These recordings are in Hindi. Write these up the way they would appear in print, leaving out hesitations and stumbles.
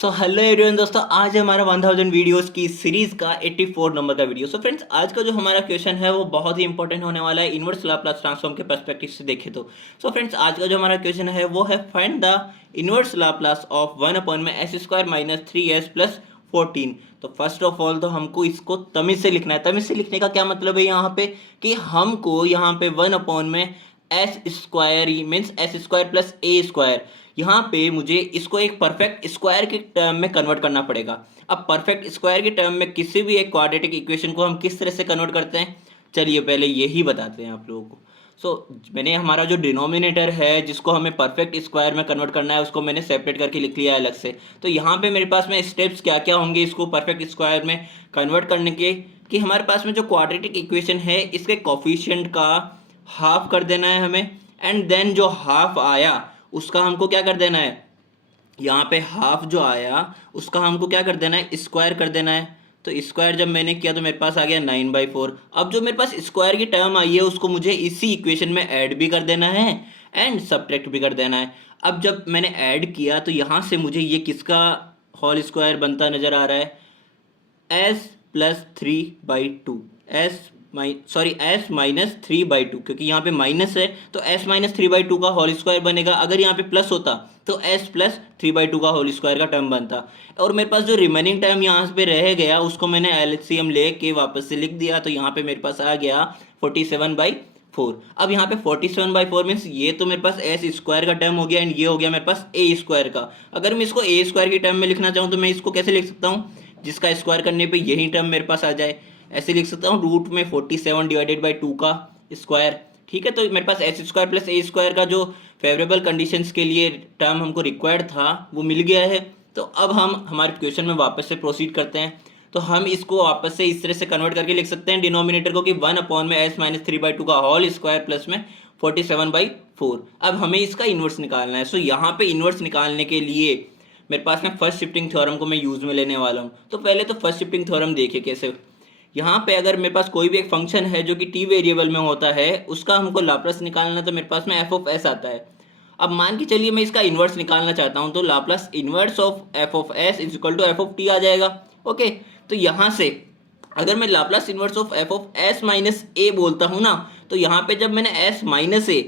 हेलो एवरीवन दोस्तों, आज हमारा 1000 वीडियोस की सीरीज का 84 नंबर का वीडियो। फ्रेंड्स, आज का जो हमारा क्वेश्चन है वो बहुत ही इंपॉर्टेंट होने वाला है इनवर्स लाप्लास ट्रांसफॉर्म के पर्सपेक्टिव से देखें तो। फ्रेंड्स, आज का जो हमारा क्वेश्चन है वो है find the inverse Laplace of 1/s² - 3s + 14। तो फर्स्ट ऑफ ऑल तो हमको इसको तमीज से लिखना है। तमीज से लिखने का क्या मतलब है यहाँ पे कि हमको यहाँ पे 1/s² मीन्स s² + a², यहाँ पे मुझे इसको एक परफेक्ट स्क्वायर के टर्म में कन्वर्ट करना पड़ेगा। अब परफेक्ट स्क्वायर के टर्म में किसी भी एक क्वाड्रेटिक इक्वेशन को हम किस तरह से कन्वर्ट करते हैं, चलिए पहले यही बताते हैं आप लोगों को। मैंने हमारा जो डिनोमिनेटर है जिसको हमें परफेक्ट स्क्वायर में कन्वर्ट करना है उसको मैंने सेपरेट करके लिख लिया है अलग से। तो यहाँ पे मेरे पास में स्टेप्स क्या क्या होंगे इसको परफेक्ट स्क्वायर में कन्वर्ट करने के, कि हमारे पास में जो क्वाड्रेटिक इक्वेशन है इसके कोफिशिएंट का हाफ कर देना है हमें, एंड देन जो हाफ आया उसका हमको क्या कर देना है, यहाँ पे हाफ जो आया उसका हमको क्या कर देना है, स्क्वायर कर देना है। तो स्क्वायर जब मैंने किया तो मेरे पास आ गया 9/4। अब जो मेरे पास स्क्वायर की टर्म आई है उसको मुझे इसी इक्वेशन में ऐड भी कर देना है एंड सब्ट्रैक्ट भी कर देना है। अब जब मैंने ऐड किया तो यहाँ से मुझे ये किसका होल स्क्वायर बनता नजर आ रहा है, s+3/2, s-3/2, क्योंकि यहाँ पे माइनस है तो s-3/2 का होल स्क्वायर बनेगा। अगर यहाँ पे प्लस होता तो s+3/2 का होल स्क्वायर का टर्म बनता। और मेरे पास जो रिमेनिंग टर्म यहाँ पे रह गया उसको मैंने एलसीएम लेके वापस से लिख दिया, तो यहाँ पे मेरे पास आ गया 47/4। अब यहाँ पे 47/4 मीन्स ये तो मेरे पास s² का टर्म हो गया एंड ये हो गया मेरे पास a² का। अगर मैं इसको a² की टर्म में लिखना चाहूँ तो मैं इसको कैसे लिख सकता हूँ, जिसका स्क्वायर करने पे यही टर्म मेरे पास आ जाए। ऐसे लिख सकता हूँ रूट में 47/2 का स्क्वायर। ठीक है, तो मेरे पास s² + a² का जो फेवरेबल कंडीशंस के लिए टर्म हमको रिक्वायर्ड था वो मिल गया है। तो अब हम हमारे क्वेश्चन में वापस से प्रोसीड करते हैं। तो हम इसको वापस से इस तरह से कन्वर्ट करके लिख सकते हैं डिनोमिनेटर को कि 1/s-3/2 का होल स्क्वायर प्लस में 47/4। अब हमें इसका इन्वर्स निकालना है। यहाँ पे इन्वर्स निकालने के लिए मेरे पास में फर्स्ट शिफ्टिंग थ्योरम को मैं यूज में लेने वाला हूँ। तो पहले तो फर्स्ट शिफ्टिंग थ्योरम देखिए कैसे। यहाँ पे अगर मेरे पास कोई भी एक फंक्शन है जो कि टी वेरिएबल में होता है उसका हमको लाप्लास निकालना, तो मेरे पास में f(s) आता है। अब मान के चलिए मैं इसका इन्वर्स निकालना चाहता हूँ, तो Laplace inverse of f(s) = f(t) आ जाएगा। ओके, तो यहाँ से अगर मैं लाप्लास इन्वर्स ऑफ f(s - a) बोलता हूँ ना, तो यहाँ पे जब मैंने s - a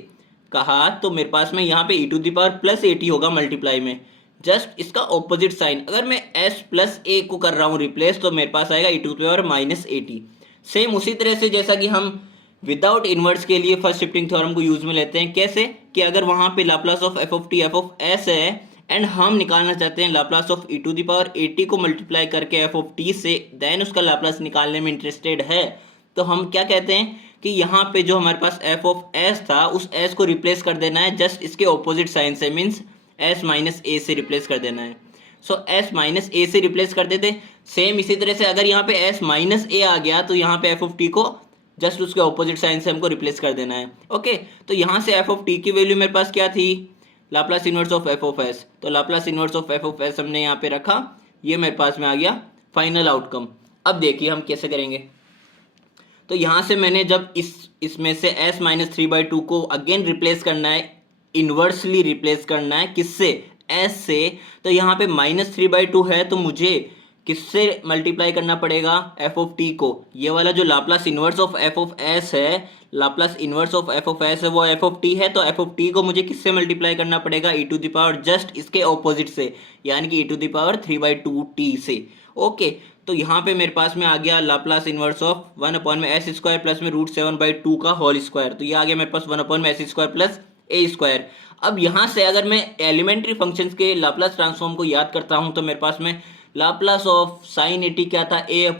कहा तो मेरे पास में यहाँ पे e⁻+at होगा मल्टीप्लाई में, जस्ट इसका ऑपोजिट साइन। अगर मैं s + a को कर रहा हूँ रिप्लेस तो मेरे पास आएगा e⁻−at। सेम उसी तरह से जैसा कि हम विदाउट इन्वर्स के लिए फर्स्ट शिफ्टिंग थ्योरम को यूज में लेते हैं। कैसे कि अगर वहां पे लाप्लास ऑफ f(s) है एंड हम निकालना चाहते हैं लाप्लास ऑफ e⁻at को मल्टीप्लाई करके f(t) से, देन उसका लाप्लास निकालने में इंटरेस्टेड है, तो हम क्या कहते हैं कि यहाँ पे जो हमारे पास f(s) था उस s को रिप्लेस कर देना है जस्ट इसके ऑपोजिट साइन से, मीन्स s - a से रिप्लेस कर देना है। s - a से रिप्लेस कर देते। सेम इसी तरह से अगर यहाँ पे s - a आ गया तो यहाँ पे f(t) को जस्ट उसके ऑपोजिट साइन से हमको रिप्लेस कर देना है। ओके, तो यहाँ से f(t) की वैल्यू मेरे पास क्या थी, लाप्लास इन्वर्स ऑफ f(s). तो लाप्लास इन्वर्स ऑफ f(s) हमने यहाँ पे रखा, ये मेरे पास में आ गया फाइनल आउटकम। अब देखिए हम कैसे करेंगे। तो यहाँ से मैंने जब इसमें से s - 3/2 को अगेन रिप्लेस करना है, इन्वर्सली रिप्लेस करना है, किससे, s से। तो यहाँ पे -3/2 है तो मुझे किससे मल्टीप्लाई करना पड़ेगा, f(t) को। ये वाला जो लाप्लास इन्वर्स ऑफ f(s) है, लाप्लास इन्वर्स ऑफ f(s) है वो f(t) है, तो f(t) को मुझे किससे मल्टीप्लाई करना पड़ेगा, e⁻, जस्ट इसके ऑपोजिट से, यानी कि e⁻3/2t से। ओके, तो यहाँ पे मेरे पास में आ गया Laplace inverse of 1/s² plus में √7/2 का होल स्क्वायर। तो ये आ गया मेरे पास 1/s² + a²। अब यहाँ से अगर मैं एलिमेंट्री फंक्शंस के लाप्लास ट्रांसफॉर्म को याद करता हूँ तो मेरे पास में लाप्लास ऑफ sin 80 क्या था, a/s² +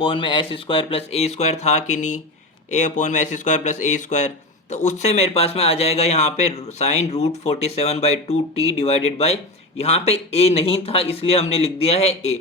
a² था कि नहीं, a/s² + a²। तो उससे मेरे पास में आ जाएगा यहाँ पे sin √47/2t डिवाइडेड बाई, यहाँ पे a नहीं था इसलिए हमने लिख दिया है a।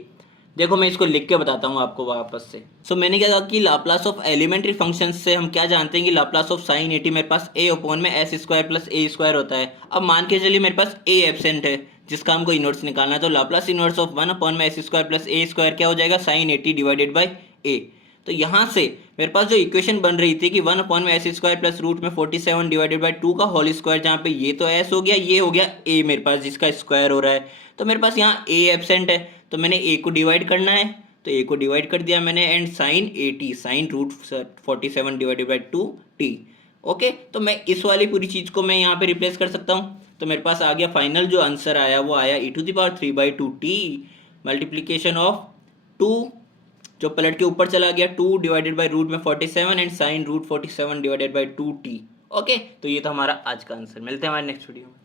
देखो मैं इसको लिख के बताता हूँ आपको वापस से। मैंने क्या कहा कि लाप्लास ऑफ एलिमेंट्री फंक्शंस से हम क्या जानते हैं कि लाप्लास ऑफ sin 80 मेरे पास a/s² + a² होता है। अब मान के चलिए मेरे पास a एब्सेंट है जिसका हमको इन्वर्स निकालना है, तो Laplace inverse of 1/s² + a² क्या हो जाएगा, sin 80 डिवाइडेड बाई a। तो यहाँ से मेरे पास जो इक्वेशन बन रही थी कि 1/s² प्लस रूट में 47 डिवाइडेड बाई 2 का होल स्क्वायर, जहाँ पे ये तो s हो गया, ये हो गया a मेरे पास जिसका स्क्वायर हो रहा है। तो मेरे पास यहाँ a एब्सेंट है तो मैंने ए को डिवाइड करना है, तो ए को डिवाइड कर दिया मैंने, and sine 80 sine root 47 divided by 2t। Okay, तो मैं इस वाली पूरी चीज़ को मैं यहाँ पे रिप्लेस कर सकता हूँ। तो मेरे पास आ गया फाइनल जो आंसर आया वो आया e⁻³ मल्टीप्लीकेशन ऑफ 2 जो पलट के ऊपर चला गया 2 डिवाइडेड बाई रूट में 47 and sine root 47 divided by 2t। Okay, तो ये था हमारा आज का आंसर। मिलते हैं हमारे नेक्स्ट वीडियो में।